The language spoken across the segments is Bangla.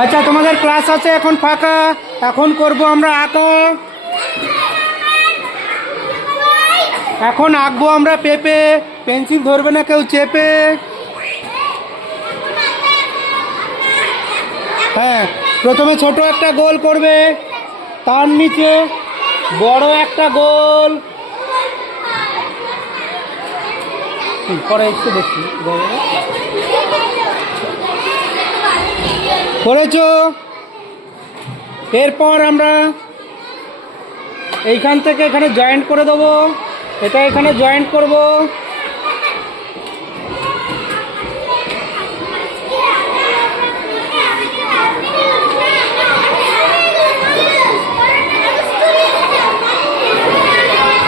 আচ্ছা, তোমাদের ক্লাস আছে এখন ফাঁকা, এখন করব আমরা আঁকা। এখন আঁকবো আমরা পেঁপে, পেন্সিল ধরবে না কেউ চেপে। হ্যাঁ, প্রথমে ছোট একটা গোল করবে, তার নিচে বড় একটা গোল, পরে একটু দেখি করেছ। এরপর আমরা এইখান থেকে এখানে জয়েন্ট করে দেবো, এটা এখানে জয়েন্ট করব।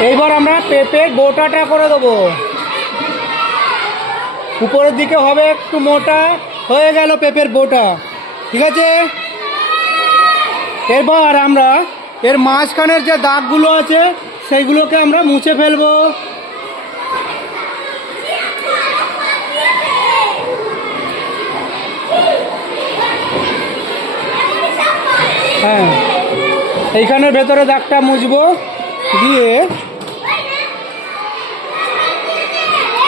এইবার আমরা পেঁপের বোটাটা করে দেবো, উপরের দিকে হবে একটু মোটা, হয়ে গেল পেঁপের বোটা। ঠিক আছে, এবার আমরা এর মাঝখানের যে দাগগুলো আছে সেইগুলোকে আমরা মুছে ফেলবো। হ্যাঁ, এইখানের ভেতরে দাগটা মুছবো, দিয়ে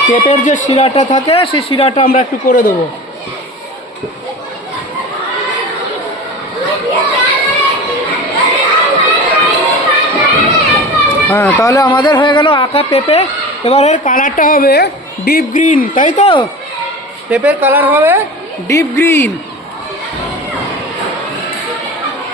পেঁপের যে শিরাটা থাকে সেই শিরাটা আমরা একটু করে দেবো। হ্যাঁ, তাহলে আমাদের হয়ে গেল আঁকা পেঁপে। এবার এর কালারটা হবে ডিপ গ্রিন, তাই তো? পেঁপের কালার হবে ডিপ গ্রিন।